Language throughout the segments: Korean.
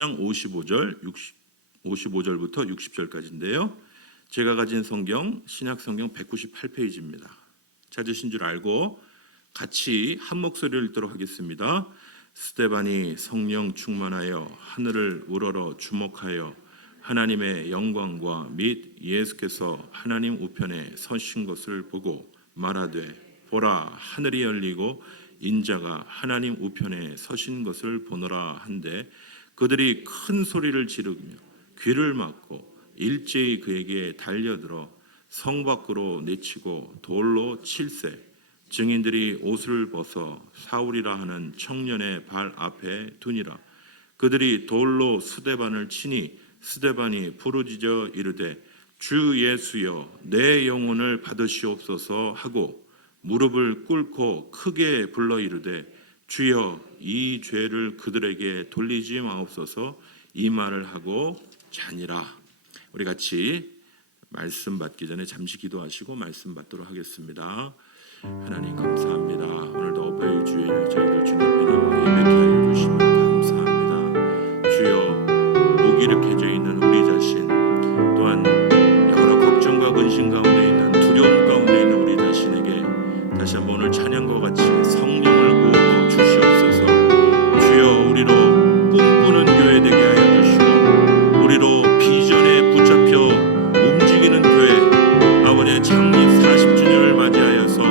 55절, 55절부터 60절까지인데요. 제가 가진 성경, 신약 성경 198페이지입니다. 찾으신 줄 알고 같이 한 목소리를 읽도록 하겠습니다. 스데반이 성령 충만하여 하늘을 우러러 주목하여 하나님의 영광과 및 예수께서 하나님 우편에 서신 것을 보고 말하되 보라 하늘이 열리고 인자가 하나님 우편에 서신 것을 보노라 한데 그들이 큰 소리를 지르며 귀를 막고 일제히 그에게 달려들어 성 밖으로 내치고 돌로 칠세 증인들이 옷을 벗어 사울이라 하는 청년의 발 앞에 두니라. 그들이 돌로 스데반을 치니 스데반이 부르짖어 이르되 주 예수여 내 영혼을 받으시옵소서 하고 무릎을 꿇고 크게 불러 이르되 주여 이 죄를 그들에게 돌리지 마옵소서 이 말을 하고 자니라. 우리 같이 말씀 받기 전에 잠시 기도하시고 말씀 받도록 하겠습니다. 하나님 감사합니다. 오늘도 어버이 주일 저희들 주님 앞에 나와 예배케 하여 주시면 감사합니다. 주여 무기력해져 있는 우리 자신 또한 여러 걱정과 근심 가운데 있는 두려움 가운데 있는 우리 자신에게 다시 한번 오늘 찬양과 같이 성령을 부어 주시옵소서. 주여 우리로 꿈꾸는 교회 되게 하여 주시고 우리로 비전에 붙잡혀 움직이는 교회 아버지의 창립 40주년을 맞이하여서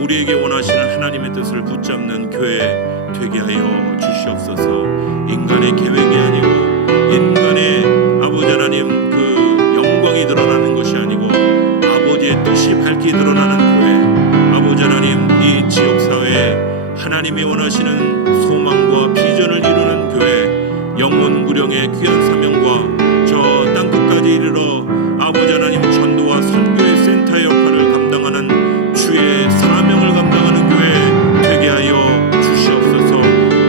우리에게 원하시는 하나님의 뜻을 붙잡는 교회 되게 하여 주시옵소서. 인간의 계획이 아니고 인간의 아버지 하나님 그 영광이 드러나는 것이 아니고 아버지의 뜻이 밝히 드러나는 교회 아버지 하나님 이 지역사회에 하나님이 원하시는 소망과 비전을 이루는 교회 영원 구령의 귀한 사명과 저 땅끝까지 이르러 아버지 하나님 전도와 선교의 센터 역할을 감당하는 주의 사명을 감당하는 교회 되게 하여 주시옵소서.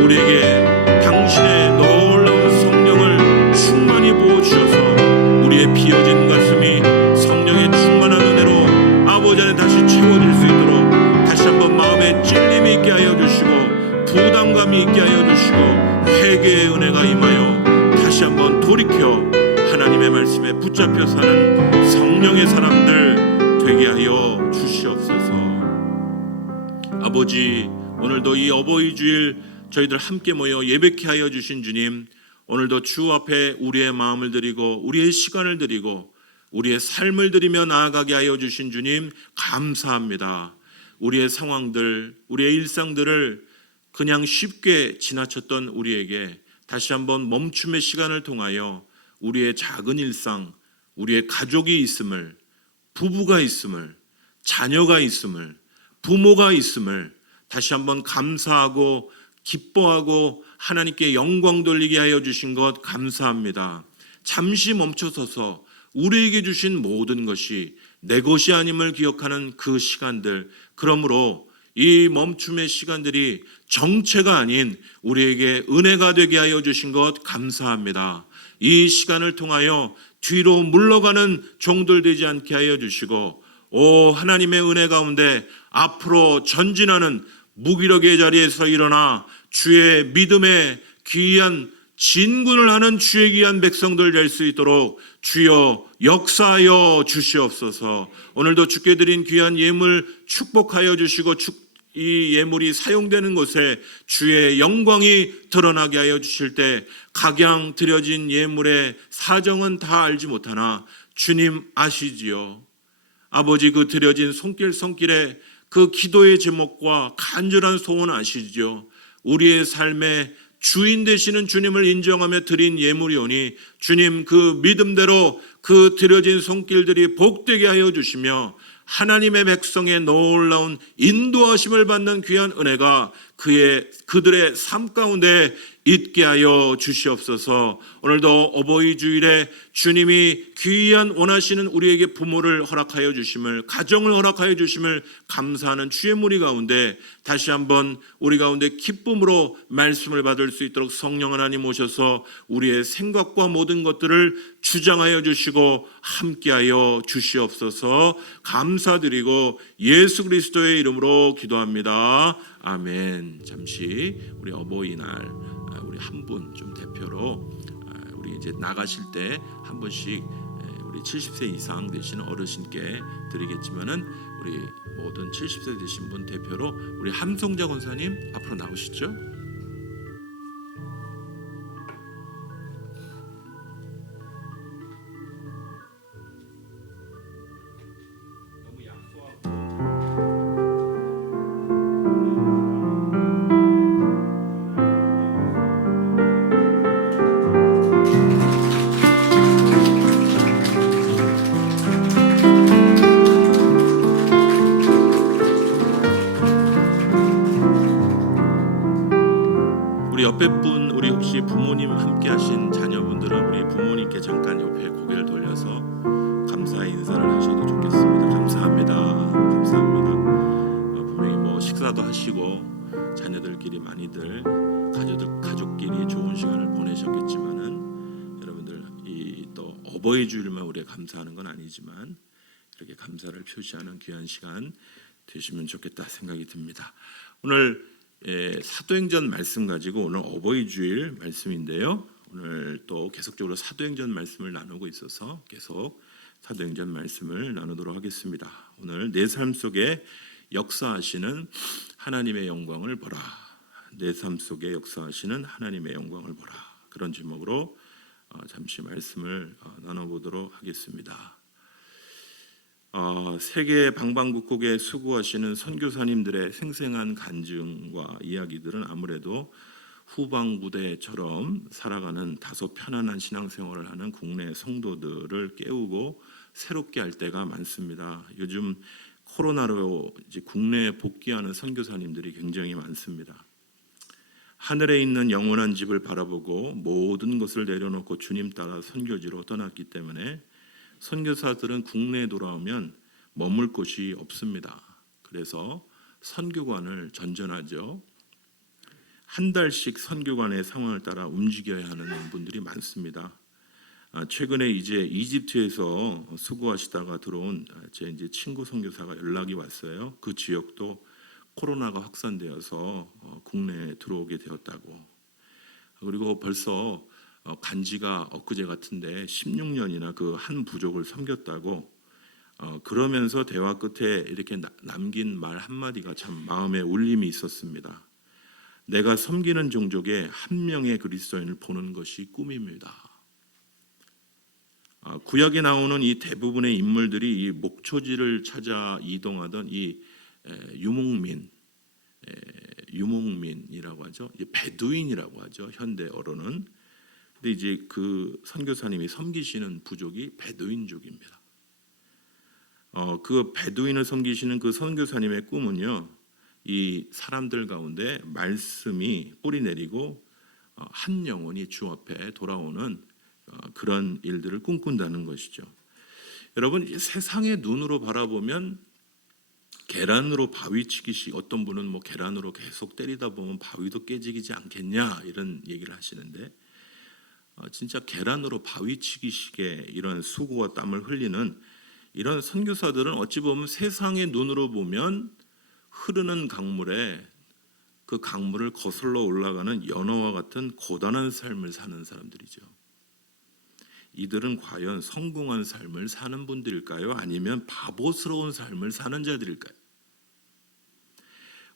우리에게 당신의 놀라운 성령을 충만히 부어주셔서 우리의 비어진 가슴이 성령의 충만한 은혜로 아버지 안에 다시 채워질 수 있도록 다시 한번 마음에 찔림이 있게 하여 주시고 부담감이 있게 하여 주시고 회개의 은혜가 임하여 다시 한번 돌이켜 하나님의 말씀에 붙잡혀 사는 성령의 사람들 되게 하여 주시옵소서. 아버지 오늘도 이 어버이 주일 저희들 함께 모여 예배케 하여 주신 주님 오늘도 주 앞에 우리의 마음을 드리고 우리의 시간을 드리고 우리의 삶을 드리며 나아가게 하여 주신 주님 감사합니다. 우리의 상황들 우리의 일상들을 그냥 쉽게 지나쳤던 우리에게 다시 한번 멈춤의 시간을 통하여 우리의 작은 일상 우리의 가족이 있음을 부부가 있음을 자녀가 있음을 부모가 있음을 다시 한번 감사하고 기뻐하고 하나님께 영광 돌리게 하여 주신 것 감사합니다. 잠시 멈춰서서 우리에게 주신 모든 것이 내 것이 아님을 기억하는 그 시간들 그러므로 이 멈춤의 시간들이 정체가 아닌 우리에게 은혜가 되게 하여 주신 것 감사합니다. 이 시간을 통하여 뒤로 물러가는 종들 되지 않게 하여 주시고 오 하나님의 은혜 가운데 앞으로 전진하는 무기력의 자리에서 일어나 주의 믿음의 귀한 진군을 하는 주의 귀한 백성들 될 수 있도록 주여 역사하여 주시옵소서. 오늘도 주께 드린 귀한 예물 축복하여 주시고 이 예물이 사용되는 곳에 주의 영광이 드러나게 하여 주실 때 각양 드려진 예물의 사정은 다 알지 못하나 주님 아시지요. 아버지 그 드려진 손길에 그 기도의 제목과 간절한 소원 아시지요. 우리의 삶의 주인 되시는 주님을 인정하며 드린 예물이오니 주님 그 믿음대로 그 드려진 손길들이 복되게 하여 주시며 하나님의 백성의 놀라운 인도하심을 받는 귀한 은혜가 그들의 삶 가운데 있게 하여 주시옵소서. 오늘도 어버이 주일에 주님이 귀한 원하시는 우리에게 부모를 허락하여 주심을 가정을 허락하여 주심을 감사하는 주의 무리 가운데 다시 한번 우리 가운데 기쁨으로 말씀을 받을 수 있도록 성령 하나님 오셔서 우리의 생각과 모든 것들을 주장하여 주시고 함께하여 주시옵소서. 감사드리고 예수 그리스도의 이름으로 기도합니다. 아멘. 잠시 우리 어버이날 우리 한 분 좀 대표로 이제 나가실 때 한 번씩 우리 70세 이상 되시는 어르신께 드리겠지만은 우리 모든 70세 되신 분 대표로 우리 함송자 권사님 앞으로 나오시죠. 너무 약소하고 우리 옆에 분, 우리 혹시 부모님 함께 하신 자녀분들은 우리 부모님께 잠깐 옆에 고개를 돌려서 감사의 인사를 하셔도 좋겠습니다. 감사합니다. 감사합니다. 분명히 뭐 식사도 하시고 자녀들끼리 많이들 가족끼리 좋은 시간을 보내셨겠지만은 여러분들 이 또 어버이 주일만 우리가 감사하는 건 아니지만 이렇게 감사를 표시하는 귀한 시간 되시면 좋겠다 생각이 듭니다. 오늘 사도행전 말씀 가지고 오늘 어버이 주일 말씀인데요. 오늘 또 계속적으로 사도행전 말씀을 나누고 있어서 계속 사도행전 말씀을 나누도록 하겠습니다. 오늘 내 삶 속에 역사하시는 하나님의 영광을 보라. 내 삶 속에 역사하시는 하나님의 영광을 보라. 그런 제목으로 잠시 말씀을 나눠보도록 하겠습니다. 세계 방방곡곡에 수고하시는 선교사님들의 생생한 간증과 이야기들은 아무래도 후방부대처럼 살아가는 다소 편안한 신앙생활을 하는 국내 성도들을 깨우고 새롭게 할 때가 많습니다. 요즘 코로나로 이제 국내에 복귀하는 선교사님들이 굉장히 많습니다. 하늘에 있는 영원한 집을 바라보고 모든 것을 내려놓고 주님 따라 선교지로 떠났기 때문에 선교사들은 국내에 돌아오면 머물 곳이 없습니다. 그래서 선교관을 전전하죠. 한 달씩 선교관의 상황을 따라 움직여야 하는 분들이 많습니다. 최근에 이제 이집트에서 수고하시다가 들어온 제 이제 친구 선교사가 연락이 왔어요. 그 지역도 코로나가 확산되어서 국내에 들어오게 되었다고. 그리고 벌써 간지가 엊그제 같은데 16년이나 그 한 부족을 섬겼다고. 그러면서 대화 끝에 이렇게 남긴 말 한마디가 참 마음에 울림이 있었습니다. 내가 섬기는 종족에 한 명의 그리스도인을 보는 것이 꿈입니다. 구약에 나오는 이 대부분의 인물들이 이 목초지를 찾아 이동하던 이 유목민이라고 하죠. 베두인이라고 하죠. 현대어로는. 근데 이제 그 선교사님이 섬기시는 부족이 베두인족입니다. 그 베두인을 섬기시는 그 선교사님의 꿈은요, 이 사람들 가운데 말씀이 뿌리 내리고 한 영혼이 주 앞에 돌아오는 그런 일들을 꿈꾼다는 것이죠. 여러분, 세상의 눈으로 바라보면 계란으로 바위 치기식, 어떤 분은 뭐 계란으로 계속 때리다 보면 바위도 깨지지 않겠냐 이런 얘기를 하시는데, 진짜 계란으로 바위 치기식의 이런 수고와 땀을 흘리는 이런 선교사들은 어찌 보면 세상의 눈으로 보면 흐르는 강물에 그 강물을 거슬러 올라가는 연어와 같은 고단한 삶을 사는 사람들이죠. 이들은 과연 성공한 삶을 사는 분들일까요? 아니면 바보스러운 삶을 사는 자들일까요?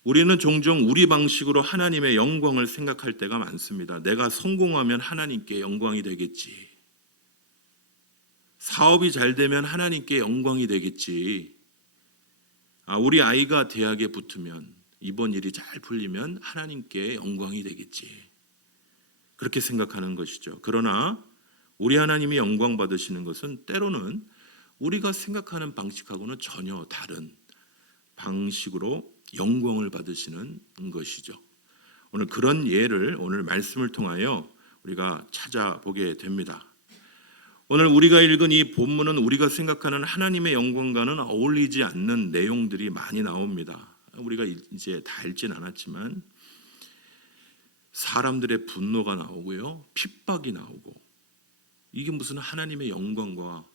우리는 종종 우리 방식으로 하나님의 영광을 생각할 때가 많습니다. 내가 성공하면 하나님께 영광이 되겠지. 사업이 잘 되면 하나님께 영광이 되겠지. 우리 아이가 대학에 붙으면, 이번 일이 잘 풀리면 하나님께 영광이 되겠지. 그렇게 생각하는 것이죠. 그러나 우리 하나님이 영광 받으시는 것은 때로는 우리가 생각하는 방식하고는 전혀 다른 방식으로 영광을 받으시는 것이죠. 오늘 그런 예를 오늘 말씀을 통하여 우리가 찾아보게 됩니다. 오늘 우리가 읽은 이 본문은 우리가 생각하는 하나님의 영광과는 어울리지 않는 내용들이 많이 나옵니다. 우리가 이제 다 읽진 않았지만 사람들의 분노가 나오고요, 핍박이 나오고, 이게 무슨 하나님의 영광과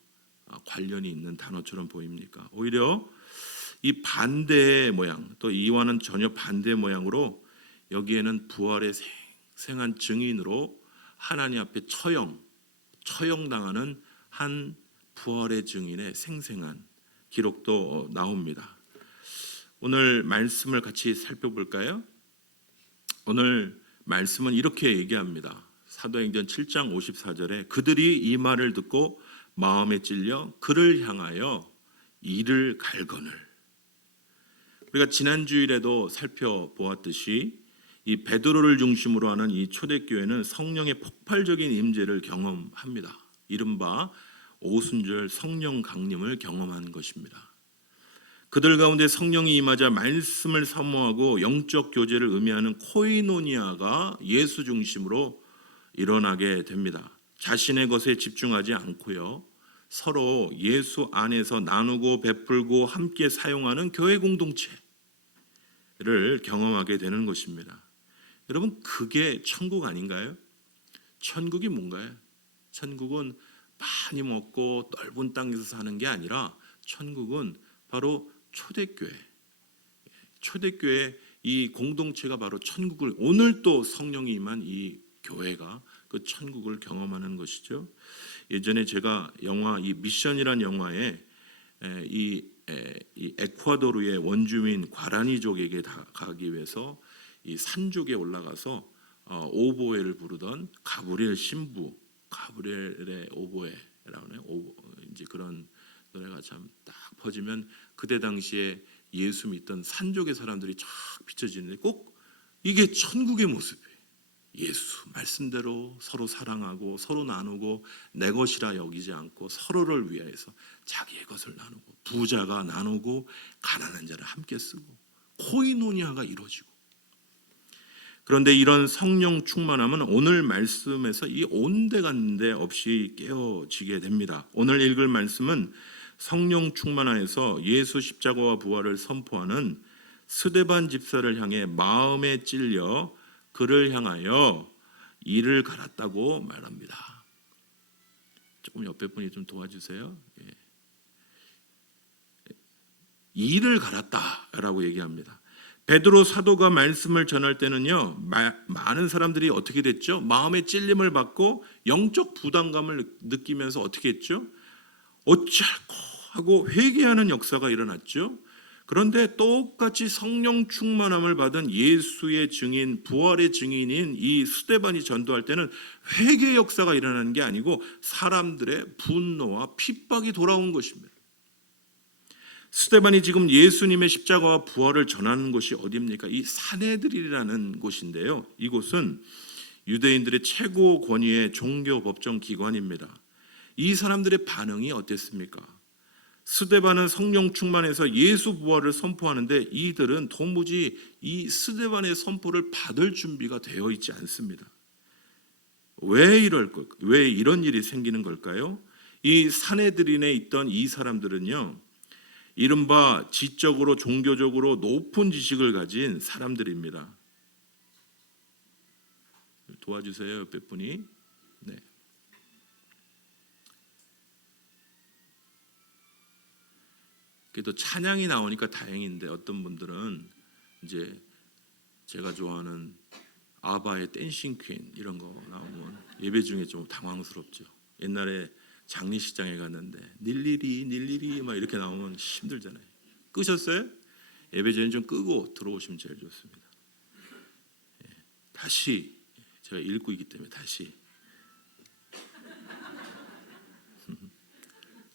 관련이 있는 단어처럼 보입니까? 오히려 이 반대의 모양, 또 이와는 전혀 반대의 모양으로 여기에는 부활의 생생한 증인으로 하나님 앞에 처형, 처형당하는 한 부활의 증인의 생생한 기록도 나옵니다. 오늘 말씀을 같이 살펴볼까요? 오늘 말씀은 이렇게 얘기합니다. 사도행전 7장 54절에 그들이 이 말을 듣고 마음에 찔려 그를 향하여 이를 갈거늘. 우리가 지난 주일에도 살펴보았듯이 이 베드로를 중심으로 하는 이 초대교회는 성령의 폭발적인 임재를 경험합니다. 이른바 오순절 성령 강림을 경험한 것입니다. 그들 가운데 성령이 임하자 말씀을 사모하고 영적 교제를 의미하는 코이노니아가 예수 중심으로 일어나게 됩니다. 자신의 것에 집중하지 않고요, 서로 예수 안에서 나누고 베풀고 함께 사용하는 교회 공동체를 경험하게 되는 것입니다. 여러분, 그게 천국 아닌가요? 천국이 뭔가요? 천국은 많이 먹고 넓은 땅에서 사는 게 아니라 천국은 바로 초대교회 이 공동체가 바로 천국을, 오늘 또 성령이 임한 이 교회가 그 천국을 경험하는 것이죠. 예전에 제가 영화 이 미션이란 영화에 이 에콰도르의 원주민 과라니족에게 가기 위해서 이 산쪽에 올라가서 오보에를 부르던 가브리엘 신부, 가브리엘의 오보에라고 이제 그런 노래가 참 딱 퍼지면 그때 당시에 예수 믿던 산족의 사람들이 쫙 비춰지는데 꼭 이게 천국의 모습이에요. 예수 말씀대로 서로 사랑하고 서로 나누고 내 것이라 여기지 않고 서로를 위하여서 자기의 것을 나누고 부자가 나누고 가난한 자를 함께 쓰고 코이노니아가 이루어지고. 그런데 이런 성령 충만함은 오늘 말씀에서 이 온데간데 없이 깨어지게 됩니다. 오늘 읽을 말씀은 성령 충만하여서 예수 십자가와 부활을 선포하는 스데반 집사를 향해 마음에 찔려 그를 향하여 이를 갈았다고 말합니다. 조금 옆에 분이 좀 도와주세요. 이를 갈았다라고 얘기합니다. 베드로 사도가 말씀을 전할 때는요, 많은 사람들이 어떻게 됐죠? 마음의 찔림을 받고 영적 부담감을 느끼면서 어떻게 했죠? 어찌할꼬 하고 회개하는 역사가 일어났죠. 그런데 똑같이 성령 충만함을 받은 예수의 증인, 부활의 증인인 이 스데반이 전도할 때는 회개 역사가 일어나는 게 아니고 사람들의 분노와 핍박이 돌아온 것입니다. 스데반이 지금 예수님의 십자가와 부활을 전하는 곳이 어디입니까? 이 산헤드린이라는 곳인데요. 이곳은 유대인들의 최고 권위의 종교 법정 기관입니다. 이 사람들의 반응이 어땠습니까? 스데반은 성령 충만해서 예수 부활을 선포하는데 이들은 도무지 이 스데반의 선포를 받을 준비가 되어 있지 않습니다. 왜 이런 일이 생기는 걸까요? 이 산헤드린에 있던 이 사람들은요, 이른바 지적으로 종교적으로 높은 지식을 가진 사람들입니다. 도와주세요, 옆에 분이. 네. 그래도 찬양이 나오니까 다행인데 어떤 분들은 이제 제가 좋아하는 아바의 댄싱 퀸 이런 거 나오면 예배 중에 좀 당황스럽죠. 옛날에 장례식장에 갔는데 닐리리 막 이렇게 나오면 힘들잖아요. 끄셨어요? 예배 전에 좀 끄고 들어오시면 제일 좋습니다. 다시 제가 읽고 있기 때문에 다시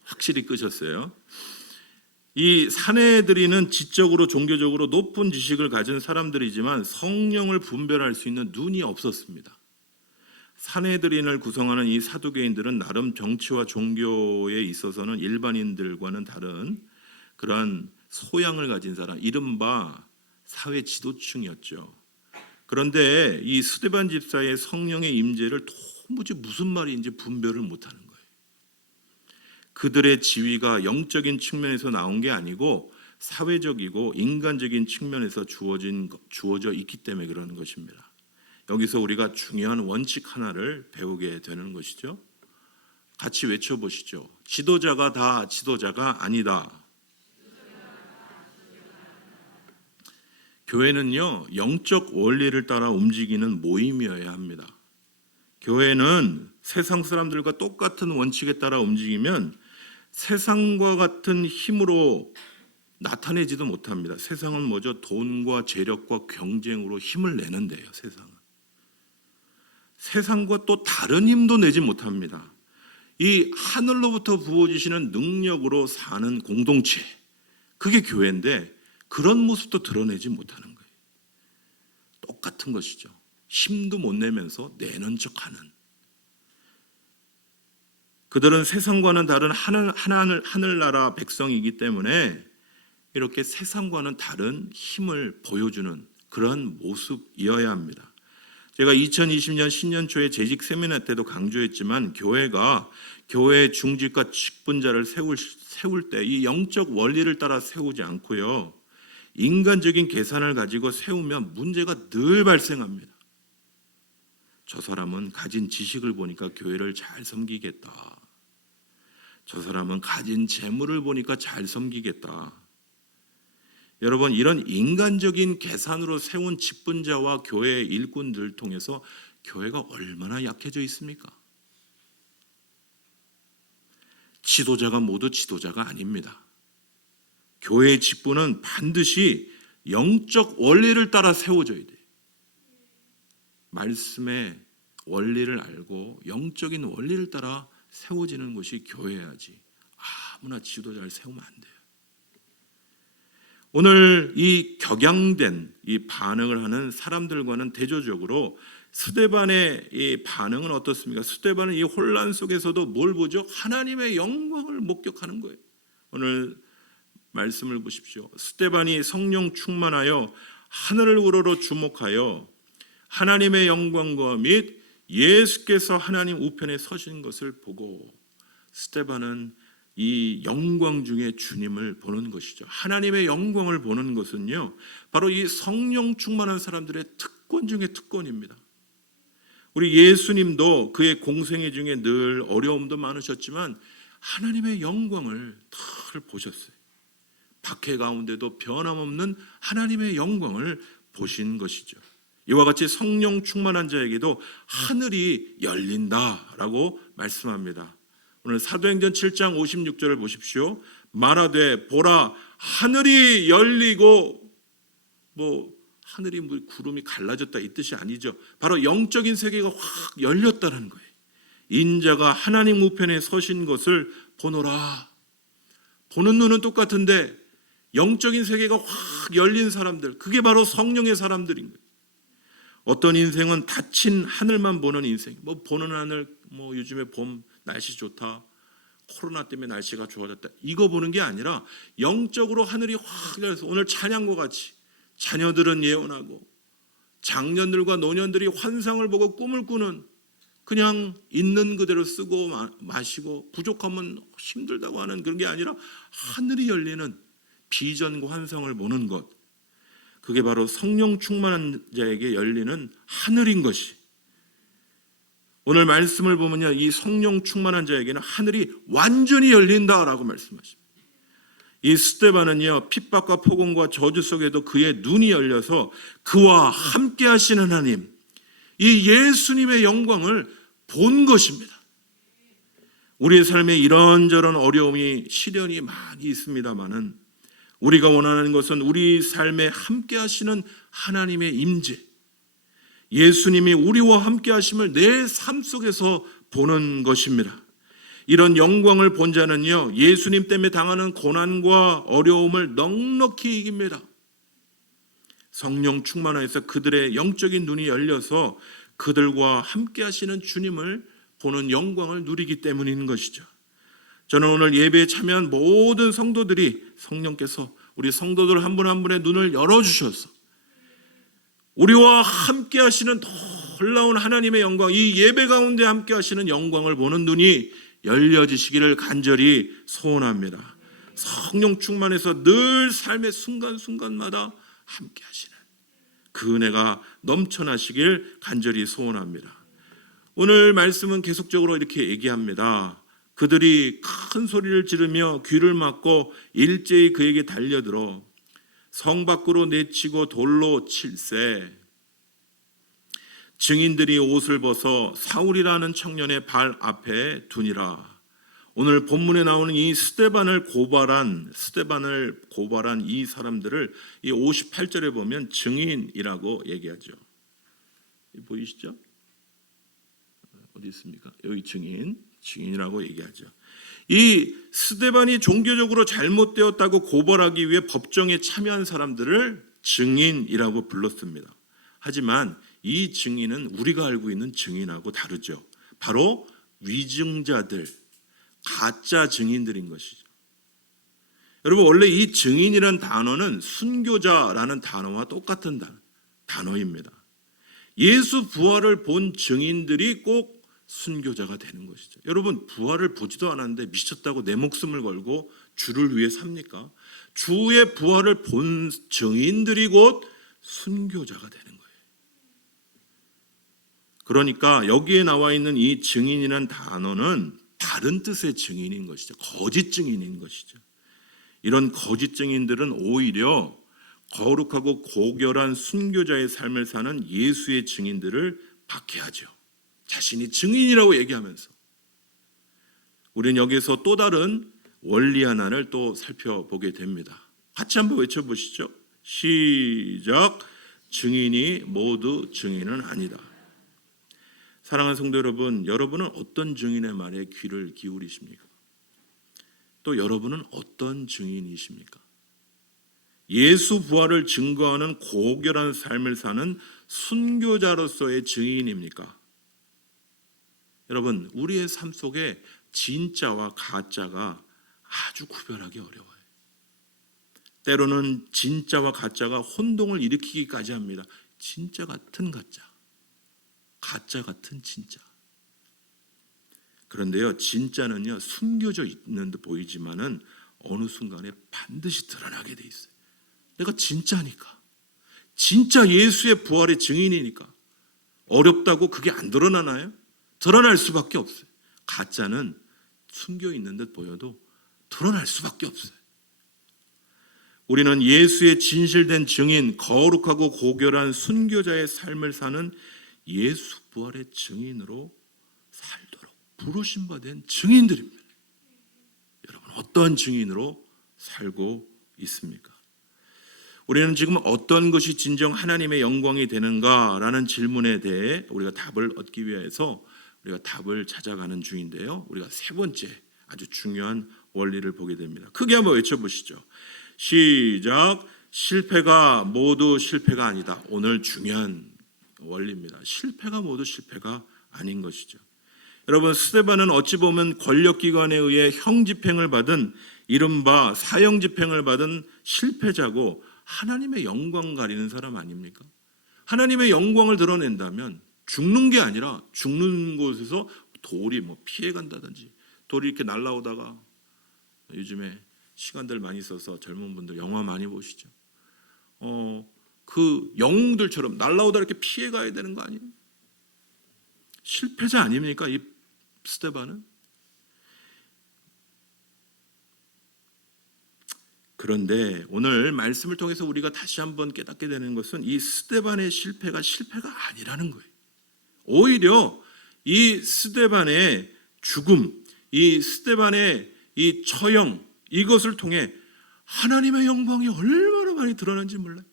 확실히 끄셨어요. 이 산헤드린은 지적으로 종교적으로 높은 지식을 가진 사람들이지만 성령을 분별할 수 있는 눈이 없었습니다. 산헤드린을 구성하는 이 사두개인들은 나름 정치와 종교에 있어서는 일반인들과는 다른 그러한 소양을 가진 사람, 이른바 사회 지도층이었죠. 그런데 이 스데반 집사의 성령의 임재를 도무지 무슨 말인지 분별을 못하는 거예요. 그들의 지위가 영적인 측면에서 나온 게 아니고 사회적이고 인간적인 측면에서 주어져 있기 때문에 그러는 것입니다. 여기서 우리가 중요한 원칙 하나를 배우게 되는 것이죠. 같이 외쳐보시죠. 지도자가 다 지도자가 아니다. 교회는요, 영적 원리를 따라 움직이는 모임이어야 합니다. 교회는 세상 사람들과 똑같은 원칙에 따라 움직이면 세상과 같은 힘으로 나타내지도 못합니다. 세상은 뭐죠? 돈과 재력과 경쟁으로 힘을 내는데요. 세상과 또 다른 힘도 내지 못합니다. 이 하늘로부터 부어지시는 능력으로 사는 공동체, 그게 교회인데 그런 모습도 드러내지 못하는 거예요. 똑같은 것이죠. 힘도 못 내면서 내는 척하는. 그들은 세상과는 다른 하늘나라 백성이기 때문에 이렇게 세상과는 다른 힘을 보여주는 그런 모습이어야 합니다. 제가 2020년 신년 초에 재직 세미나 때도 강조했지만 교회가 교회의 중직과 직분자를 세울 때 이 영적 원리를 따라 세우지 않고요, 인간적인 계산을 가지고 세우면 문제가 늘 발생합니다. 저 사람은 가진 지식을 보니까 교회를 잘 섬기겠다. 저 사람은 가진 재물을 보니까 잘 섬기겠다. 여러분, 이런 인간적인 계산으로 세운 직분자와 교회 일꾼들을 통해서 교회가 얼마나 약해져 있습니까? 지도자가 모두 지도자가 아닙니다. 교회의 직분은 반드시 영적 원리를 따라 세워져야 돼요. 말씀의 원리를 알고 영적인 원리를 따라 세워지는 것이 교회야지 아무나 지도자를 세우면 안 돼요. 오늘 이 격양된 이 반응을 하는 사람들과는 대조적으로 스데반의 이 반응은 어떻습니까? 스데반은 이 혼란 속에서도 뭘 보죠? 하나님의 영광을 목격하는 거예요. 오늘 말씀을 보십시오. 스데반이 성령 충만하여 하늘을 우러러 주목하여 하나님의 영광과 및 예수께서 하나님 우편에 서신 것을 보고, 스데반은 이 영광 중에 주님을 보는 것이죠. 하나님의 영광을 보는 것은요, 바로 이 성령 충만한 사람들의 특권 중에 특권입니다. 우리 예수님도 그의 공생애 중에 늘 어려움도 많으셨지만 하나님의 영광을 늘 보셨어요. 박해 가운데도 변함없는 하나님의 영광을 보신 것이죠. 이와 같이 성령 충만한 자에게도 하늘이 열린다라고 말씀합니다. 오늘 사도행전 7장 56절을 보십시오. 말하되 보라 하늘이 열리고, 하늘이 구름이 갈라졌다 이 뜻이 아니죠. 바로 영적인 세계가 확 열렸다는 거예요. 인자가 하나님 우편에 서신 것을 보노라. 보는 눈은 똑같은데 영적인 세계가 확 열린 사람들, 그게 바로 성령의 사람들인 거예요. 어떤 인생은 닫힌 하늘만 보는 인생, 보는 하늘, 요즘에 봄 날씨 좋다, 코로나 때문에 날씨가 좋아졌다, 이거 보는 게 아니라 영적으로 하늘이 확 열려서 오늘 찬양과 같이 자녀들은 예언하고 장년들과 노년들이 환상을 보고 꿈을 꾸는, 그냥 있는 그대로 쓰고 마시고 부족하면 힘들다고 하는 그런 게 아니라 하늘이 열리는 비전과 환상을 보는 것, 그게 바로 성령 충만한 자에게 열리는 하늘인 것이. 오늘 말씀을 보면요, 이 성령 충만한 자에게는 하늘이 완전히 열린다라고 말씀하십니다. 이 스데반은요, 핍박과 폭언과 저주 속에도 그의 눈이 열려서 그와 함께 하시는 하나님, 이 예수님의 영광을 본 것입니다. 우리의 삶에 이런저런 어려움이 시련이 많이 있습니다마는 우리가 원하는 것은 우리 삶에 함께 하시는 하나님의 임재, 예수님이 우리와 함께 하심을 내 삶 속에서 보는 것입니다. 이런 영광을 본 자는요, 예수님 때문에 당하는 고난과 어려움을 넉넉히 이깁니다. 성령 충만해서 그들의 영적인 눈이 열려서 그들과 함께 하시는 주님을 보는 영광을 누리기 때문인 것이죠. 저는 오늘 예배에 참여한 모든 성도들이 성령께서 우리 성도들 한 분 한 분의 눈을 열어주셔서 우리와 함께 하시는 놀라운 하나님의 영광, 이 예배 가운데 함께 하시는 영광을 보는 눈이 열려지시기를 간절히 소원합니다. 성령 충만해서 늘 삶의 순간순간마다 함께 하시는 그 은혜가 넘쳐나시길 간절히 소원합니다. 오늘 말씀은 계속적으로 이렇게 얘기합니다. 그들이 큰 소리를 지르며 귀를 막고 일제히 그에게 달려들어 성 밖으로 내치고 돌로 칠세. 증인들이 옷을 벗어 사울이라는 청년의 발 앞에 두니라. 오늘 본문에 나오는 이 스데반을 고발한 이 사람들을 이 58절에 보면 증인이라고 얘기하죠. 보이시죠? 어디 있습니까? 여기 증인이라고 얘기하죠. 이 스데반이 종교적으로 잘못되었다고 고발하기 위해 법정에 참여한 사람들을 증인이라고 불렀습니다. 하지만 이 증인은 우리가 알고 있는 증인하고 다르죠. 바로 위증자들, 가짜 증인들인 것이죠. 여러분, 원래 이 증인이라는 단어는 순교자라는 단어와 똑같은 단어입니다. 예수 부활을 본 증인들이 꼭 순교자가 되는 것이죠. 여러분, 부활을 보지도 않았는데 미쳤다고 내 목숨을 걸고 주를 위해 삽니까? 주의 부활을 본 증인들이 곧 순교자가 되는 거예요. 그러니까 여기에 나와 있는 이 증인이라는 단어는 다른 뜻의 증인인 것이죠. 거짓 증인인 것이죠. 이런 거짓 증인들은 오히려 거룩하고 고결한 순교자의 삶을 사는 예수의 증인들을 박해하죠. 자신이 증인이라고 얘기하면서. 우리는 여기서 또 다른 원리 하나를 또 살펴보게 됩니다. 같이 한번 외쳐보시죠. 시작. 증인이 모두 증인은 아니다. 사랑하는 성도 여러분, 여러분은 어떤 증인의 말에 귀를 기울이십니까? 또 여러분은 어떤 증인이십니까? 예수 부활을 증거하는 고결한 삶을 사는 순교자로서의 증인입니까? 여러분, 우리의 삶 속에 진짜와 가짜가 아주 구별하기 어려워요. 때로는 진짜와 가짜가 혼동을 일으키기까지 합니다. 진짜 같은 가짜, 가짜 같은 진짜. 그런데요, 진짜는요, 숨겨져 있는 듯 보이지만은 어느 순간에 반드시 드러나게 돼 있어요. 내가 진짜니까, 진짜 예수의 부활의 증인이니까 어렵다고 그게 안 드러나나요? 드러날 수밖에 없어요. 가짜는 숨겨 있는 듯 보여도 드러날 수밖에 없어요. 우리는 예수의 진실된 증인, 거룩하고 고결한 순교자의 삶을 사는 예수 부활의 증인으로 살도록 부르심 받은 증인들입니다. 여러분, 어떤 증인으로 살고 있습니까? 우리는 지금 어떤 것이 진정 하나님의 영광이 되는가라는 질문에 대해 우리가 답을 얻기 위해서 우리가 답을 찾아가는 중인데요. 우리가 세 번째 아주 중요한 원리를 보게 됩니다. 크게 한번 외쳐보시죠. 시작. 실패가 모두 실패가 아니다. 오늘 중요한 원리입니다. 실패가 모두 실패가 아닌 것이죠. 여러분, 스데반은 어찌 보면 권력기관에 의해 형집행을 받은 이른바 사형집행을 받은 실패자고 하나님의 영광 가리는 사람 아닙니까? 하나님의 영광을 드러낸다면 죽는 게 아니라 죽는 곳에서 돌이 피해간다든지, 돌이 이렇게 날아오다가, 요즘에 시간들 많이 써서 젊은 분들 영화 많이 보시죠. 그 영웅들처럼 날아오다 이렇게 피해가야 되는 거 아니에요? 실패자 아닙니까? 이 스데반은? 그런데 오늘 말씀을 통해서 우리가 다시 한번 깨닫게 되는 것은 이 스데반의 실패가 아니라는 거예요. 오히려 이 스데반의 죽음, 이 스데반의 이 처형, 이것을 통해 하나님의 영광이 얼마나 많이 드러난지 몰라요.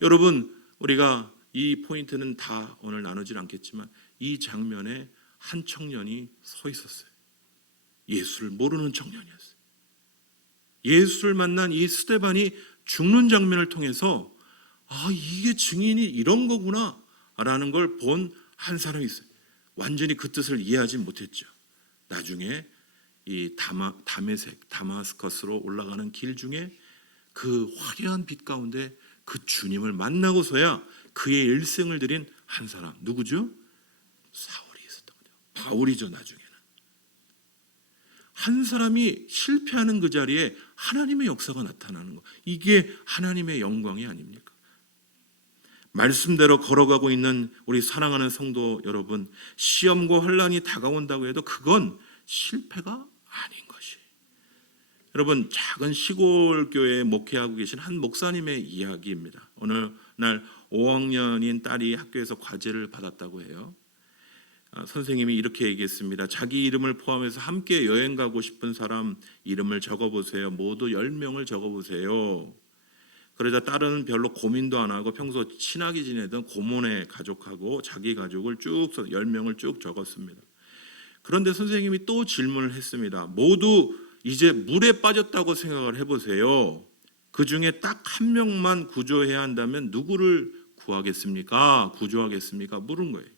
여러분, 우리가 이 포인트는 다 오늘 나누질 않겠지만 이 장면에 한 청년이 서 있었어요. 예수를 모르는 청년이었어요. 예수를 만난 이 스데반이 죽는 장면을 통해서 이게 증인이 이런 거구나 라는 걸 본 한 사람이 있어요. 완전히 그 뜻을 이해하지 못했죠. 나중에 이 다마스커스로 올라가는 길 중에 그 화려한 빛 가운데 그 주님을 만나고서야 그의 일생을 드린 한 사람, 누구죠? 사울이 있었던 거죠. 바울이죠. 나중에는 한 사람이 실패하는 그 자리에 하나님의 역사가 나타나는 거, 이게 하나님의 영광이 아닙니까? 말씀대로 걸어가고 있는 우리 사랑하는 성도 여러분, 시험과 환난이 다가온다고 해도 그건 실패가 아닌 것이. 여러분, 작은 시골 교회에 목회하고 계신 한 목사님의 이야기입니다. 어느 날 5학년인 딸이 학교에서 과제를 받았다고 해요. 선생님이 이렇게 얘기했습니다. 자기 이름을 포함해서 함께 여행 가고 싶은 사람 이름을 적어보세요. 모두 10명을 적어보세요. 그러자 딸은 별로 고민도 안 하고 평소 친하게 지내던 고모네 가족하고 자기 가족을 쭉 10명을 쭉 적었습니다. 그런데 선생님이 또 질문을 했습니다. 모두 이제 물에 빠졌다고 생각을 해보세요. 그 중에 딱 한 명만 구조해야 한다면 누구를 구하겠습니까? 구조하겠습니까? 물은 거예요.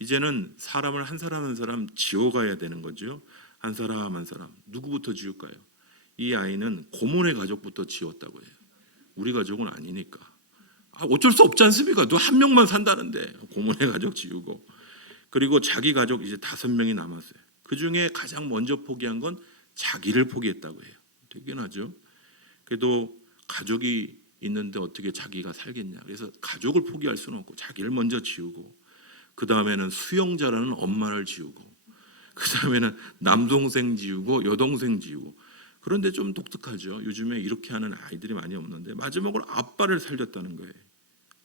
이제는 사람을 한 사람 한 사람 지워가야 되는 거죠. 한 사람 한 사람. 누구부터 지울까요? 이 아이는 고모네 가족부터 지웠다고 해요. 우리 가족은 아니니까. 어쩔 수 없지 않습니까? 너 한 명만 산다는데 고모네 가족 지우고. 그리고 자기 가족 이제 5명이 남았어요. 그 중에 가장 먼저 포기한 건 자기를 포기했다고 해요. 대견하죠. 그래도 가족이 있는데 어떻게 자기가 살겠냐. 그래서 가족을 포기할 수는 없고 자기를 먼저 지우고, 그 다음에는 수용자라는 엄마를 지우고, 그 다음에는 남동생 지우고 여동생 지우고. 그런데 좀 독특하죠. 요즘에 이렇게 하는 아이들이 많이 없는데 마지막으로 아빠를 살렸다는 거예요.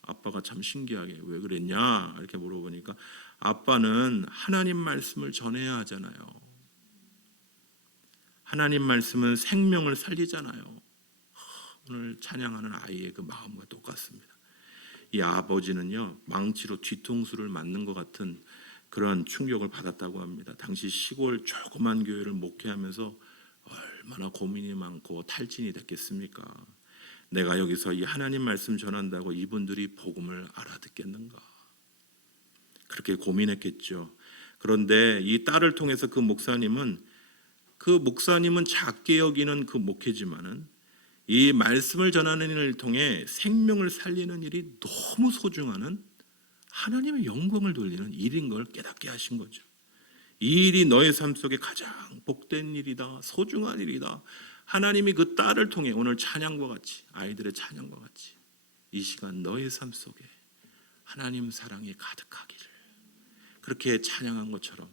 아빠가 참 신기하게 왜 그랬냐 이렇게 물어보니까 아빠는 하나님 말씀을 전해야 하잖아요. 하나님 말씀은 생명을 살리잖아요. 오늘 찬양하는 아이의 그 마음과 똑같습니다. 이 아버지는요, 망치로 뒤통수를 맞는 것 같은 그런 충격을 받았다고 합니다. 당시 시골 조그만 교회를 목회하면서 얼마나 고민이 많고 탈진이 됐겠습니까? 내가 여기서 이 하나님 말씀 전한다고 이분들이 복음을 알아듣겠는가? 그렇게 고민했겠죠. 그런데 이 딸을 통해서 그 목사님은 작게 여기는 그 목회지만은 이 말씀을 전하는 일을 통해 생명을 살리는 일이 너무 소중한 하나님의 영광을 돌리는 일인 걸 깨닫게 하신 거죠. 이 일이 너의 삶 속에 가장 복된 일이다, 소중한 일이다. 하나님이 그 딸을 통해 오늘 찬양과 같이, 아이들의 찬양과 같이 이 시간 너의 삶 속에 하나님 사랑이 가득하기를, 그렇게 찬양한 것처럼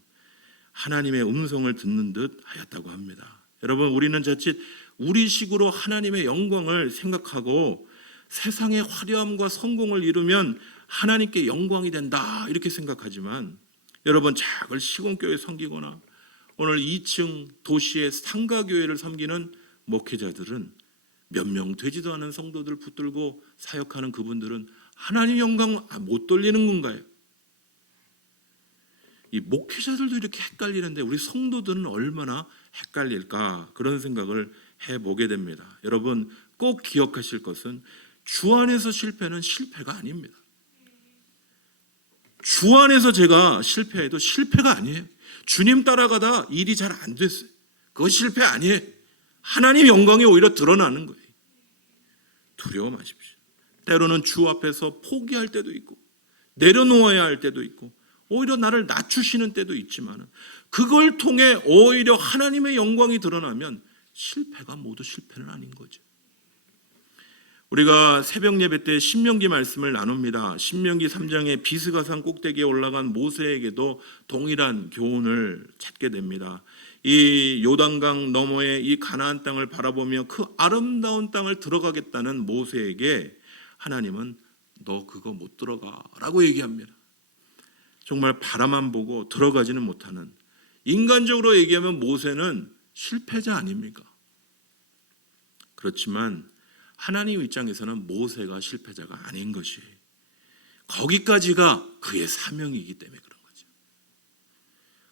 하나님의 음성을 듣는 듯 하였다고 합니다. 여러분, 우리는 자칫 우리식으로 하나님의 영광을 생각하고 세상의 화려함과 성공을 이루면 하나님께 영광이 된다 이렇게 생각하지만, 여러분, 작은 시공교회 섬기거나 오늘 2층 도시의 상가교회를 섬기는 목회자들은 몇 명 되지도 않은 성도들 붙들고 사역하는 그분들은 하나님 영광 못 돌리는 건가요? 이 목회자들도 이렇게 헷갈리는데 우리 성도들은 얼마나 헷갈릴까, 그런 생각을 해보게 됩니다. 여러분, 꼭 기억하실 것은 주 안에서 실패는 실패가 아닙니다. 주 안에서 제가 실패해도 실패가 아니에요. 주님 따라가다 일이 잘 안 됐어요. 그거 실패 아니에요. 하나님 영광이 오히려 드러나는 거예요. 두려워 마십시오. 때로는 주 앞에서 포기할 때도 있고 내려놓아야 할 때도 있고 오히려 나를 낮추시는 때도 있지만, 그걸 통해 오히려 하나님의 영광이 드러나면 실패가 모두 실패는 아닌 거죠. 우리가 새벽 예배 때 신명기 말씀을 나눕니다. 신명기 3장에 비스가산 꼭대기에 올라간 모세에게도 동일한 교훈을 찾게 됩니다. 이 요단강 너머의 이 가나안 땅을 바라보며 그 아름다운 땅을 들어가겠다는 모세에게 하나님은 너 그거 못 들어가라고 얘기합니다. 정말 바라만 보고 들어가지는 못하는, 인간적으로 얘기하면 모세는 실패자 아닙니까? 그렇지만 하나님 입장에서는 모세가 실패자가 아닌 것이, 거기까지가 그의 사명이기 때문에 그런 거죠.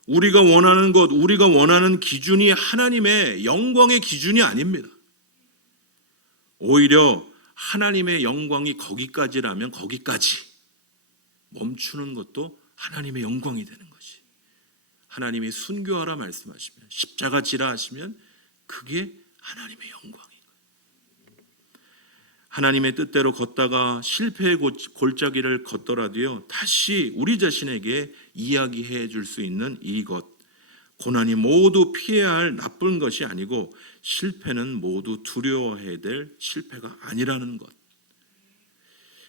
우리가 원하는 것, 우리가 원하는 기준이 하나님의 영광의 기준이 아닙니다. 오히려 하나님의 영광이 거기까지라면 거기까지 멈추는 것도 하나님의 영광이 되는 것이, 하나님이 순교하라 말씀하시면 십자가 지라 하시면 그게 하나님의 영광인 거예요. 하나님의 뜻대로 걷다가 실패의 골짜기를 걷더라도요, 다시 우리 자신에게 이야기해 줄 수 있는 이것, 고난이 모두 피해야 할 나쁜 것이 아니고 실패는 모두 두려워해야 될 실패가 아니라는 것,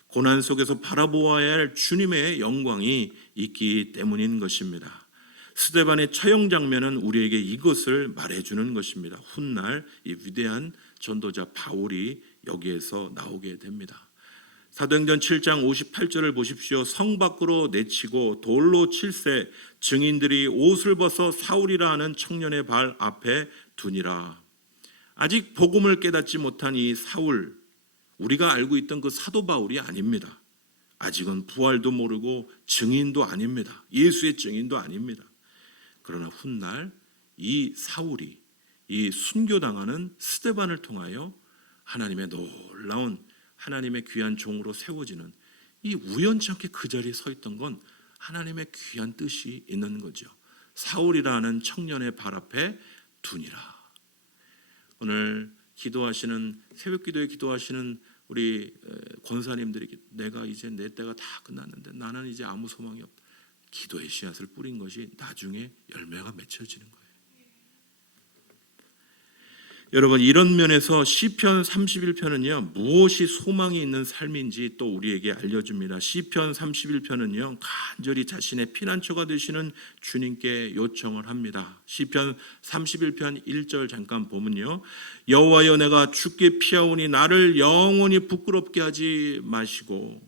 고난 속에서 바라보아야 할 주님의 영광이 있기 때문인 것입니다. 스데반의 처형 장면은 우리에게 이것을 말해주는 것입니다. 훗날 이 위대한 전도자 바울이 여기에서 나오게 됩니다. 사도행전 7장 58절을 보십시오. 성 밖으로 내치고 돌로 칠세 증인들이 옷을 벗어 사울이라 하는 청년의 발 앞에 두니라. 아직 복음을 깨닫지 못한 이 사울, 우리가 알고 있던 그 사도 바울이 아닙니다. 아직은 부활도 모르고 증인도 아닙니다. 예수의 증인도 아닙니다. 그러나 훗날 이 사울이 이 순교당하는 스데반을 통하여 하나님의 놀라운 하나님의 귀한 종으로 세워지는, 이 우연찮게 그 자리에 서 있던 건 하나님의 귀한 뜻이 있는 거죠. 사울이라는 청년의 발 앞에 두니라. 오늘 기도하시는, 새벽기도에 기도하시는 우리 권사님들에게 내가 이제 내 때가 다 끝났는데 나는 이제 아무 소망이 없다. 기도의 씨앗을 뿌린 것이 나중에 열매가 맺혀지는 거예요. 여러분, 이런 면에서 시편 31편은요 무엇이 소망이 있는 삶인지 또 우리에게 알려줍니다. 시편 31편은요 간절히 자신의 피난처가 되시는 주님께 요청을 합니다. 시편 31편 1절 잠깐 보면요, 여호와여 내가 주께 피하오니 나를 영원히 부끄럽게 하지 마시고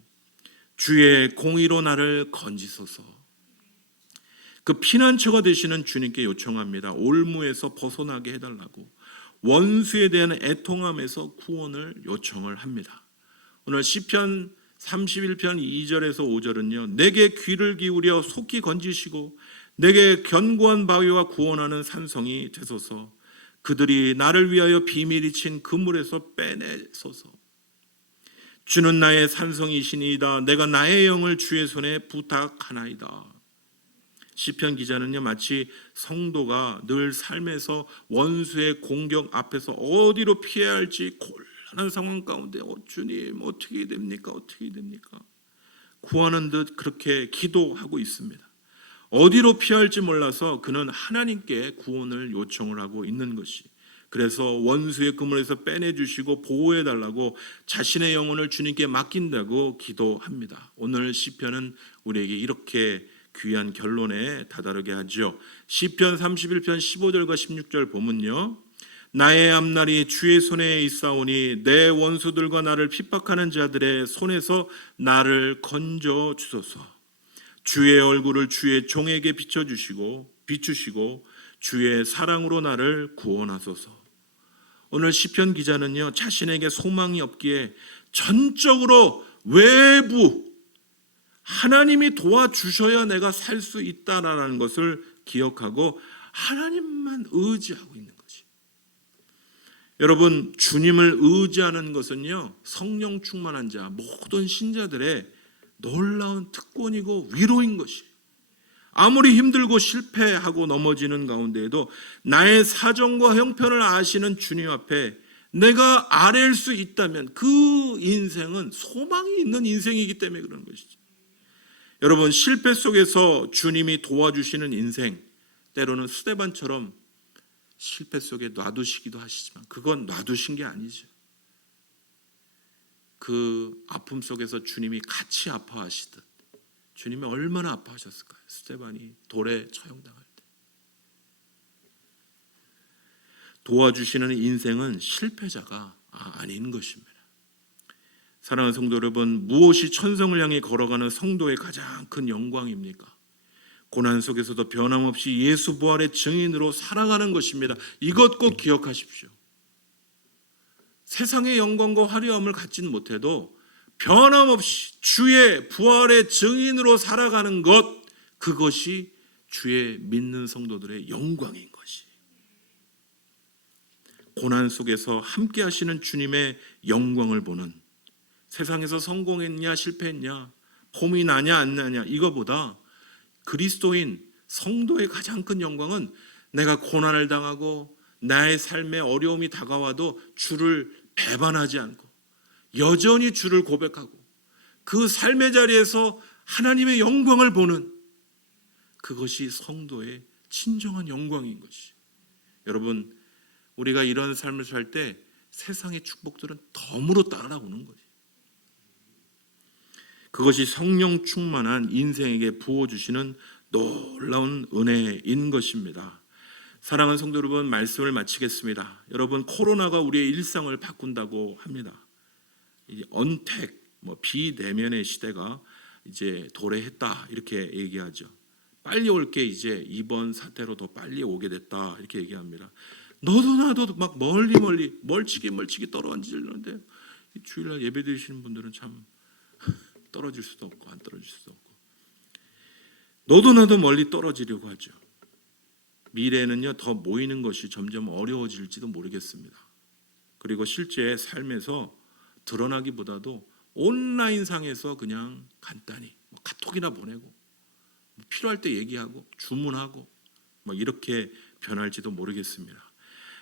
주의 공의로 나를 건지소서. 그 피난처가 되시는 주님께 요청합니다. 올무에서 벗어나게 해달라고, 원수에 대한 애통함에서 구원을 요청을 합니다. 오늘 시편 31편 2절에서 5절은요, 내게 귀를 기울여 속히 건지시고 내게 견고한 바위와 구원하는 산성이 되소서. 그들이 나를 위하여 비밀이 친 그물에서 빼내소서. 주는 나의 산성이시니이다. 내가 나의 영을 주의 손에 부탁하나이다. 시편 기자는요 마치 성도가 늘 삶에서 원수의 공격 앞에서 어디로 피해야 할지 곤란한 상황 가운데 주님 어떻게 됩니까? 어떻게 됩니까? 구하는 듯 그렇게 기도하고 있습니다. 어디로 피할지 몰라서 그는 하나님께 구원을 요청을 하고 있는 것이, 그래서 원수의 그물에서 빼내주시고 보호해달라고 자신의 영혼을 주님께 맡긴다고 기도합니다. 오늘 시편은 우리에게 이렇게 귀한 결론에 다다르게 하죠. 시편 31편 15절과 16절 보면요, 나의 앞날이 주의 손에 있사오니 내 원수들과 나를 핍박하는 자들의 손에서 나를 건져 주소서. 주의 얼굴을 주의 종에게 비추시고 주의 사랑으로 나를 구원하소서. 오늘 시편 기자는요 자신에게 소망이 없기에 전적으로 외부 하나님이 도와주셔야 내가 살 수 있다라는 것을 기억하고 하나님만 의지하고 있는 거지. 여러분, 주님을 의지하는 것은요 성령 충만한 자 모든 신자들의 놀라운 특권이고 위로인 것이, 아무리 힘들고 실패하고 넘어지는 가운데에도 나의 사정과 형편을 아시는 주님 앞에 내가 아랠 수 있다면 그 인생은 소망이 있는 인생이기 때문에 그런 것이죠. 여러분, 실패 속에서 주님이 도와주시는 인생, 때로는 스데반처럼 실패 속에 놔두시기도 하시지만 그건 놔두신 게 아니죠. 그 아픔 속에서 주님이 같이 아파하시듯 주님이 얼마나 아파하셨을까요? 스데반이 돌에 처형당할 때. 도와주시는 인생은 실패자가 아닌 것입니다. 사랑하는 성도 여러분, 무엇이 천성을 향해 걸어가는 성도의 가장 큰 영광입니까? 고난 속에서도 변함없이 예수 부활의 증인으로 살아가는 것입니다. 이것 꼭 기억하십시오. 세상의 영광과 화려함을 갖지는 못해도 변함없이 주의 부활의 증인으로 살아가는 것, 그것이 주의 믿는 성도들의 영광인 것이. 고난 속에서 함께 하시는 주님의 영광을 보는, 세상에서 성공했냐 실패했냐, 봄이 나냐 안 나냐, 이거보다 그리스도인 성도의 가장 큰 영광은 내가 고난을 당하고 나의 삶에 어려움이 다가와도 주를 배반하지 않고 여전히 주를 고백하고 그 삶의 자리에서 하나님의 영광을 보는, 그것이 성도의 진정한 영광인 것이. 여러분, 우리가 이런 삶을 살 때 세상의 축복들은 덤으로 따라오는 거지. 그것이 성령 충만한 인생에게 부어주시는 놀라운 은혜인 것입니다. 사랑하는 성도 여러분, 말씀을 마치겠습니다. 여러분, 코로나가 우리의 일상을 바꾼다고 합니다. 이 언택, 뭐 비대면의 시대가 이제 도래했다 이렇게 얘기하죠. 빨리 올 게 이제 이번 사태로 더 빨리 오게 됐다 이렇게 얘기합니다. 너도 나도 막 멀리 멀찍이 떨어지는데 주일날 예배 드리시는 분들은 참 떨어질 수도 없고 안 떨어질 수도 없고 너도 나도 멀리 떨어지려고 하죠. 미래는요 더 모이는 것이 점점 어려워질지도 모르겠습니다. 그리고 실제 삶에서 드러나기보다도 온라인상에서 그냥 간단히 카톡이나 보내고 필요할 때 얘기하고 주문하고 막 이렇게 변할지도 모르겠습니다.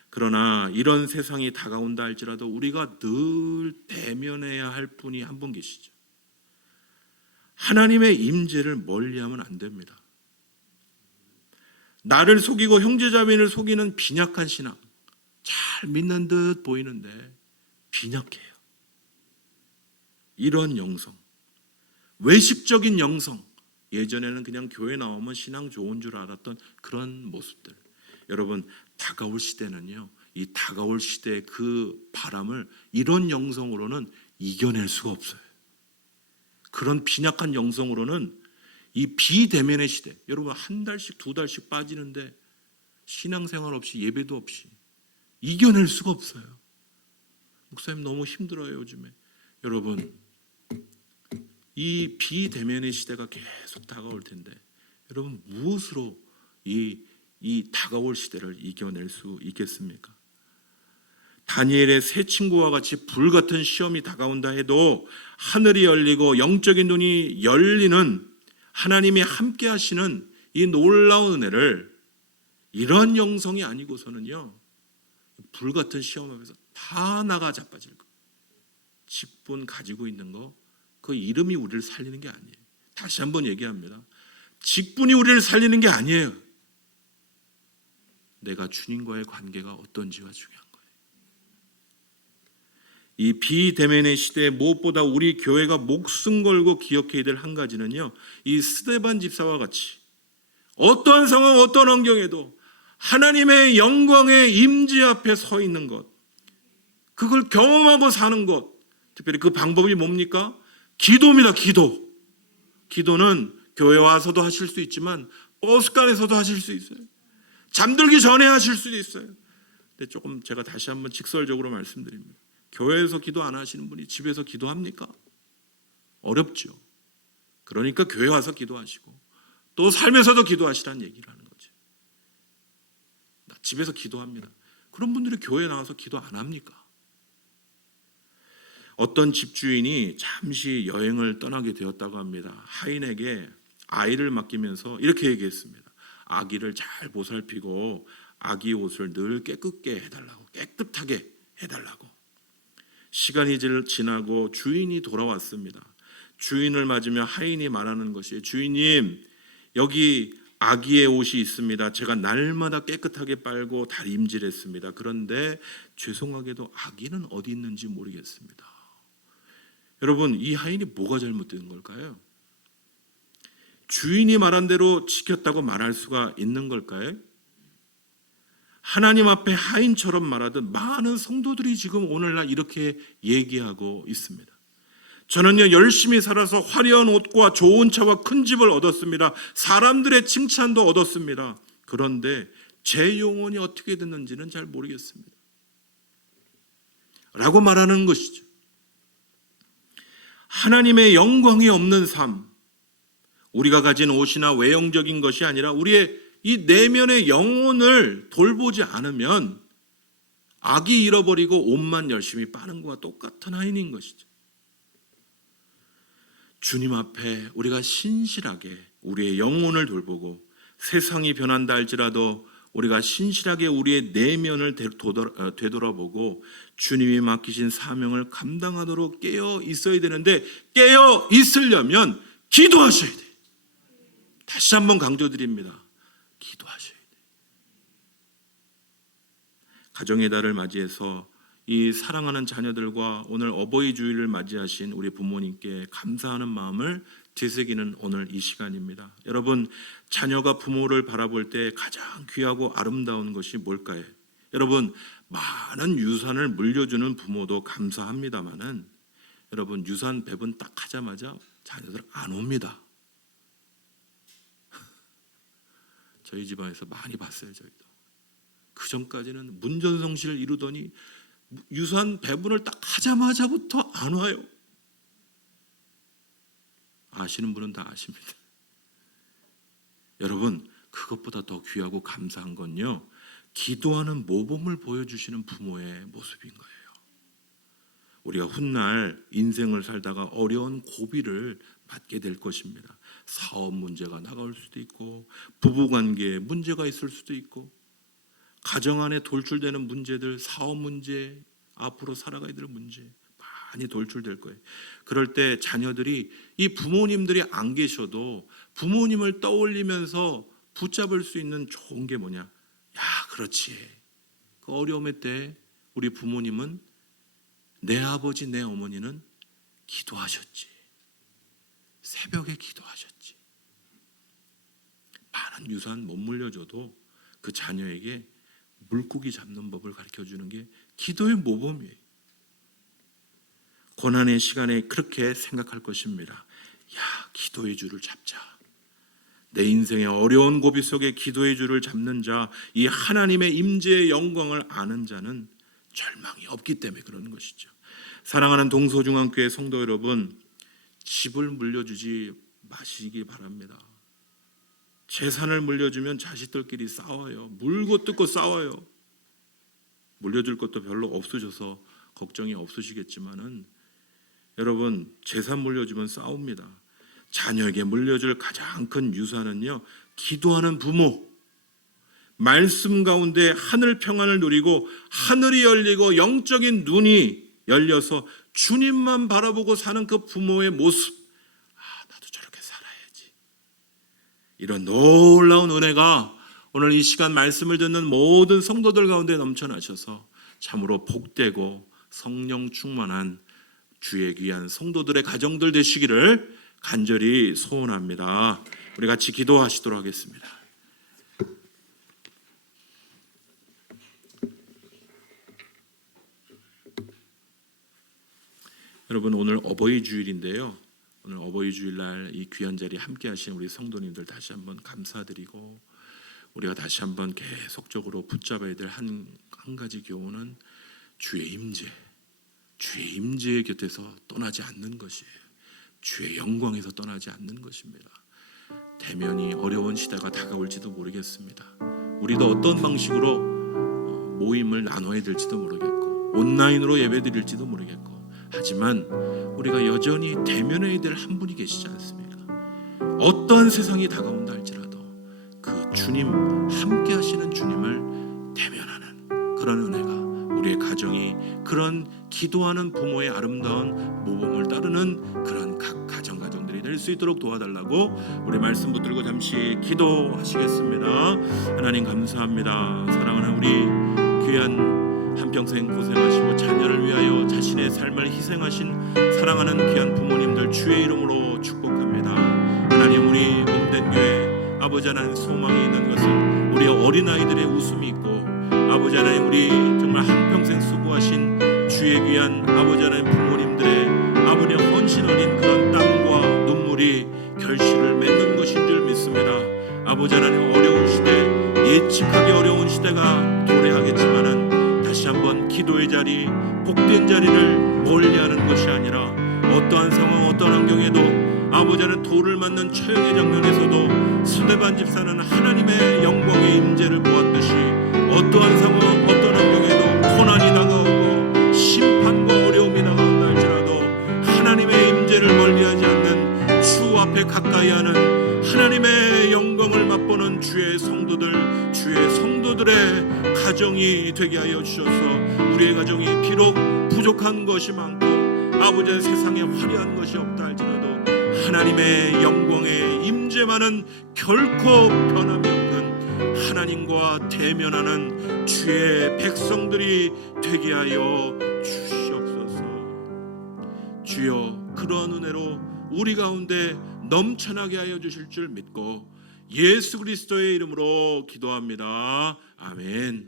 그러나 이런 세상이 다가온다 할지라도 우리가 늘 대면해야 할 분이 한 분 계시죠. 하나님의 임재를 멀리하면 안 됩니다. 나를 속이고 형제자매를 속이는 빈약한 신앙, 잘 믿는 듯 보이는데 빈약해요. 이런 영성, 외식적인 영성, 예전에는 그냥 교회 나오면 신앙 좋은 줄 알았던 그런 모습들. 여러분, 다가올 시대는요, 이 다가올 시대의 그 바람을 이런 영성으로는 이겨낼 수가 없어요. 그런 빈약한 영성으로는 이 비대면의 시대, 여러분 한 달씩 두 달씩 빠지는데 신앙생활 없이 예배도 없이 이겨낼 수가 없어요. 목사님 너무 힘들어요 요즘에. 여러분 이 비대면의 시대가 계속 다가올 텐데 여러분 무엇으로 이 다가올 시대를 이겨낼 수 있겠습니까? 다니엘의 세 친구와 같이 불같은 시험이 다가온다 해도 하늘이 열리고 영적인 눈이 열리는 하나님이 함께 하시는 이 놀라운 은혜를 이런 영성이 아니고서는요 불같은 시험 앞에서 다 나가 자빠질 거. 직분 가지고 있는 거 그 이름이 우리를 살리는 게 아니에요. 다시 한번 얘기합니다. 직분이 우리를 살리는 게 아니에요. 내가 주님과의 관계가 어떤지가 중요한 거예요. 이 비대면의 시대에 무엇보다 우리 교회가 목숨 걸고 기억해야 될 한 가지는요, 이 스데반 집사와 같이 어떠한 상황, 어떤 환경에도 하나님의 영광의 임재 앞에 서 있는 것, 그걸 경험하고 사는 것, 특별히 그 방법이 뭡니까? 기도입니다. 기도는 교회 와서도 하실 수 있지만 버스간에서도 하실 수 있어요. 잠들기 전에 하실 수도 있어요. 근데 조금 제가 다시 한번 직설적으로 말씀드립니다. 교회에서 기도 안 하시는 분이 집에서 기도합니까? 어렵죠. 그러니까 교회 와서 기도하시고 또 삶에서도 기도하시라는 얘기를 하는 거죠. 나 집에서 기도합니다. 그런 분들이 교회에 나와서 기도 안 합니까? 어떤 집주인이 잠시 여행을 떠나게 되었다고 합니다. 하인에게 아이를 맡기면서 이렇게 얘기했습니다. 아기를 잘 보살피고 아기 옷을 늘 깨끗하게 해달라고. 시간이 지나고 주인이 돌아왔습니다. 주인을 맞으며 하인이 말하는 것이 주인님 여기 아기의 옷이 있습니다. 제가 날마다 깨끗하게 빨고 다림질했습니다. 그런데 죄송하게도 아기는 어디 있는지 모르겠습니다. 여러분 이 하인이 뭐가 잘못된 걸까요? 주인이 말한 대로 지켰다고 말할 수가 있는 걸까요? 하나님 앞에 하인처럼 말하듯 많은 성도들이 지금 오늘날 이렇게 얘기하고 있습니다. 저는요 열심히 살아서 화려한 옷과 좋은 차와 큰 집을 얻었습니다. 사람들의 칭찬도 얻었습니다. 그런데 제 영혼이 어떻게 됐는지는 잘 모르겠습니다. 라고 말하는 것이죠. 하나님의 영광이 없는 삶, 우리가 가진 옷이나 외형적인 것이 아니라 우리의 이 내면의 영혼을 돌보지 않으면 악이 잃어버리고 옷만 열심히 빠는 것과 똑같은 하인인 것이죠. 주님 앞에 우리가 신실하게 우리의 영혼을 돌보고 세상이 변한다 할지라도 우리가 신실하게 우리의 내면을 되돌아보고 주님이 맡기신 사명을 감당하도록 깨어 있어야 되는데 깨어 있으려면 기도하셔야 돼요. 다시 한번 강조드립니다. 기도하셔야 돼요. 가정의 달을 맞이해서 이 사랑하는 자녀들과 오늘 어버이 주일을 맞이하신 우리 부모님께 감사하는 마음을 되새기는 오늘 이 시간입니다. 여러분, 자녀가 부모를 바라볼 때 가장 귀하고 아름다운 것이 뭘까요? 여러분, 많은 유산을 물려주는 부모도 감사합니다마는 여러분 유산 배분 딱 하자마자 자녀들 안 옵니다. 저희 집안에서 많이 봤어요. 저희도 그 전까지는 문전성시를 이루더니 유산 배분을 딱 하자마자부터 안 와요. 아시는 분은 다 아십니다. 여러분 그것보다 더 귀하고 감사한 건요, 기도하는 모범을 보여주시는 부모의 모습인 거예요. 우리가 훗날 인생을 살다가 어려운 고비를 맞게 될 것입니다. 사업 문제가 나올 수도 있고, 부부관계에 문제가 있을 수도 있고, 가정 안에 돌출되는 문제들, 사업 문제, 앞으로 살아가야 될 문제 많이 돌출될 거예요. 그럴 때 자녀들이 이 부모님들이 안 계셔도 부모님을 떠올리면서 붙잡을 수 있는 좋은 게 뭐냐? 야, 그렇지. 그 어려움의 때 우리 부모님은, 내 아버지 내 어머니는 기도하셨지. 새벽에 기도하셨지. 많은 유산 못 물려줘도 그 자녀에게 물고기 잡는 법을 가르쳐주는 게 기도의 모범이에요. 고난의 시간에 그렇게 생각할 것입니다. 야, 기도의 줄을 잡자. 내 인생의 어려운 고비 속에 기도의 줄을 잡는 자, 이 하나님의 임재의 영광을 아는 자는 절망이 없기 때문에 그러는 것이죠. 사랑하는 동서중앙교회 성도 여러분, 집을 물려주지 마시기 바랍니다. 재산을 물려주면 자식들끼리 싸워요. 물고 뜯고 싸워요. 물려줄 것도 별로 없으셔서 걱정이 없으시겠지만은, 여러분 재산 물려주면 싸웁니다. 자녀에게 물려줄 가장 큰 유산은요, 기도하는 부모, 말씀 가운데 하늘 평안을 누리고 하늘이 열리고 영적인 눈이 열려서 주님만 바라보고 사는 그 부모의 모습, 나도 저렇게 살아야지. 이런 놀라운 은혜가 오늘 이 시간 말씀을 듣는 모든 성도들 가운데 넘쳐나셔서 참으로 복되고 성령 충만한 주의 귀한 성도들의 가정들 되시기를 간절히 소원합니다. 우리 같이 기도하시도록 하겠습니다. 여러분 오늘 어버이 주일인데요. 오늘 어버이 주일날 이 귀한 자리에 함께 하신 우리 성도님들 다시 한번 감사드리고, 우리가 다시 한번 계속적으로 붙잡아야 될 한 가지 교훈은 주의 임재, 주의 임재의 곁에서 떠나지 않는 것이에요. 주의 영광에서 떠나지 않는 것입니다. 대면이 어려운 시대가 다가올지도 모르겠습니다. 우리도 어떤 방식으로 모임을 나눠야 될지도 모르겠고, 온라인으로 예배드릴지도 모르겠고, 하지만 우리가 여전히 대면해야 될 한 분이 계시지 않습니까? 어떠한 세상이 다가온다 할지라도 그 주님, 함께 하시는 주님을 대면하는 그런 은혜가 우리의 가정이 그런 기도하는 부모의 아름다운 모범을 따르는 그런 각 가정들이 될 수 있도록 도와달라고 우리 말씀 붙들고 잠시 기도하시겠습니다. 하나님 감사합니다. 사랑하는 우리 귀한 한평생 고생하시고 자녀를 위하여 자신의 삶을 희생하신 사랑하는 귀한 부모님들 주의 이름으로 축복합니다. 하나님, 우리 몸된 교회 아버지 하나님 소망이 있는 것은 우리 어린아이들의 웃음이 있고, 아버지 하나님 우리 정말 한평생 수고하신 주의 귀한 아버지 하나님 부모님들의 아버지의 헌신 어린 그런 땀과 눈물이 결실을 맺는 것인 줄 믿습니다. 아버지 하나님 어려운 시대, 예측하기 어려운 시대가 도래하겠지만은 다시 한번 기도의 자리, 복된 자리를 멀리하는 것이 아니라 어떠한 상황, 어떠한 환경에도 아버지 하나님 돌을 맞는 처형의 장면에서도 스데반 집사는 하나님의 영광의 임재를 보았듯이 어떠한 상황, 어떠한 환경에도 고난이 다가오고 심판과 어려움이 다가온다 할지라도 하나님의 임재를 멀리하지 않는 주 앞에 가까이하는 하나님의 영광을 맛보는 주의 성도들, 주의 성도들의 가정이 되게 하여 주셔서 우리의 가정이 비록 부족한 것이 많고 아버지의 세상에 화려한 것이 없다 할지라도 하나님의 영광의 임재만은 결코 변함이 없는 하나님과 대면하는 주의 백성들이 되게 하여 주시옵소서. 주여, 그러한 은혜로 우리 가운데 넘쳐나게 하여 주실 줄 믿고 예수 그리스도의 이름으로 기도합니다. 아멘.